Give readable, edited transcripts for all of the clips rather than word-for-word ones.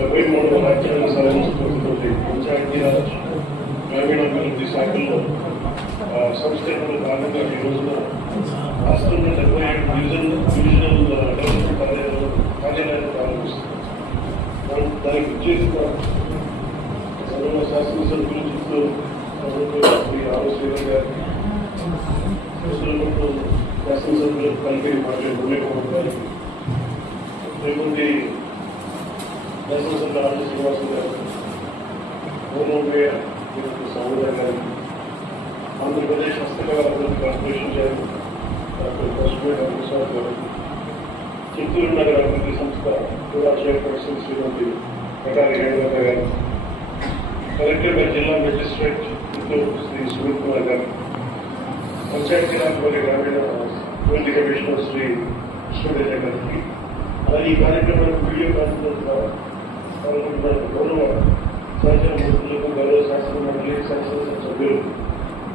73వ రాజ్యాంగ సవరించినటువంటి పంచాయతీరాజ్ గ్రామీణాభివృద్ధి శాఖల్లో సంస్కరణలో భాగంగా ఈ రోజున రాష్ట్రంలో 77 డివిజనల్ డెవలప్మెంట్ కార్యాలయాలు ప్రారంభిస్తుంది. దానికి విచ్చేసిన సభలో శాసనసభ్యులు చిత్తూరు శ్రీ ఆరోగ్య గారికి, శాసనసభ్యులు కలిపి మాట్లాడే మురళీమోహన్ గారికి, రేపటి శాసనసభ్యులు ఆర్జీ శ్రీనివాసన్ గారికి, హోంమంత్రి సౌదర్ గారికి, ఆంధ్రప్రదేశ్ హస్తకళ అభివృద్ధి corporation chairman doctor Kashmir Prasad గారికి, చిత్తూరు నగర అభివృద్ధి సంస్థ కూడా చైర్పర్సన్ శ్రీమతి ప్రకారి రేణుక గారు, కలెక్టర్ గారు, జిల్లా మెజిస్ట్రేట్ చిత్తూరు శ్రీ సునీల్ కుమార్ గారు, పంచాయతీరాజ్ మరియు గ్రామీణ అభివృద్ధి కమిషనర్ శ్రీ కృష్ణదేవ గారికి, అలాగే ఈ కార్యక్రమానికి వీడియో కాన్ఫరెన్స్ ద్వారా పాల్గొంటున్న గౌరవ సహచర మంత్రులకు, గౌరవ శాసన మండలి శాసనసభ సభ్యులు,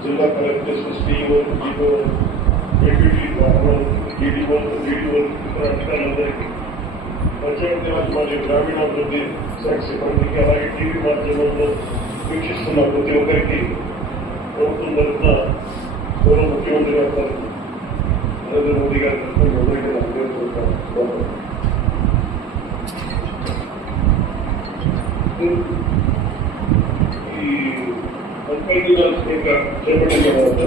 జిల్లా collectors, DO, DO, deputy DDO, DDO, ఇతర అధికారులందరికీ, పంచాయతీరాజ్ మరియు గ్రామీణాభివృద్ధి శాఖ సిబ్బందికి, అలాగే టీవీ మాధ్యమంలో వీక్షిస్తున్న ప్రతి ఒక్కరికి ప్రభుత్వం తరఫున గౌరవ ముఖ్యమంత్రి గారు నరేంద్ర మోదీ గారి తరఫున ఈ పంచాయతీరాజ్ శాఖ చేపట్టిన తర్వాత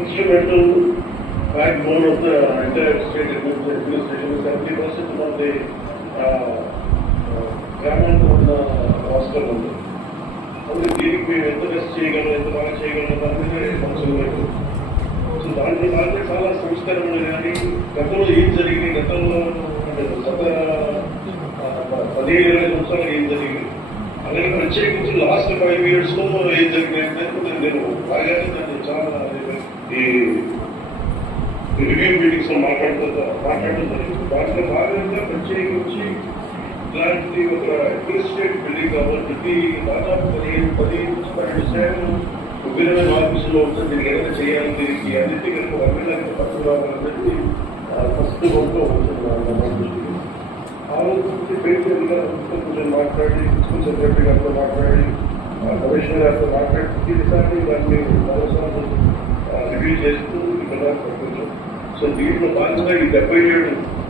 instrumental backbone of the entire state administration. 70% of the గ్రామానికి ఉన్న రాష్ట్రాలు ఉంది. అందుకే దీనికి మేము ఎంత బెస్ట్ చేయగలం, ఎంత బాగా చేయగలం దాని మీద ఫంక్షన్ లేదు. సో దాంట్లో చాలా సంస్కరణలు కానీ గతంలో ఏం జరిగింది, గతంలో గత 15-20 సంవత్సరాలు ఏం జరిగింది, అలాగే ప్రత్యేకించి లాస్ట్ 5 years ఏం జరిగిందంటే నేను బాగానే దాన్ని చాలా ఈ రివ్యూ మీటింగ్స్ లో మాట్లాడుతుంది. దాంట్లో భాగంగా ప్రత్యేకించి ఇలాంటి ఒక అడ్మినిస్ట్రేటివ్ బిల్డింగ్ కాబట్టి దాదాపు 10-12 శాతం విభిన్నమైన ఆఫీసులో ఉంటుంది. దీనికి ఏదైనా చేయాలి, దీనికి అన్నింటి కనుక 1 million ఖర్చు రావాలనేది ఫస్ట్ వర్క్లో ఉంటుంది. ఆ రోజు బేసిక్గా కొంచెం మాట్లాడి, స్కూల్ సెక్రటరీ గారితో మాట్లాడి, కమిషనర్ గారితో మాట్లాడి ప్రతిసారి దాన్ని మరోసారి రివ్యూ చేస్తూ ఇక్కడ పంపించాం. సో దీంట్లో భాగంగా ఈ 77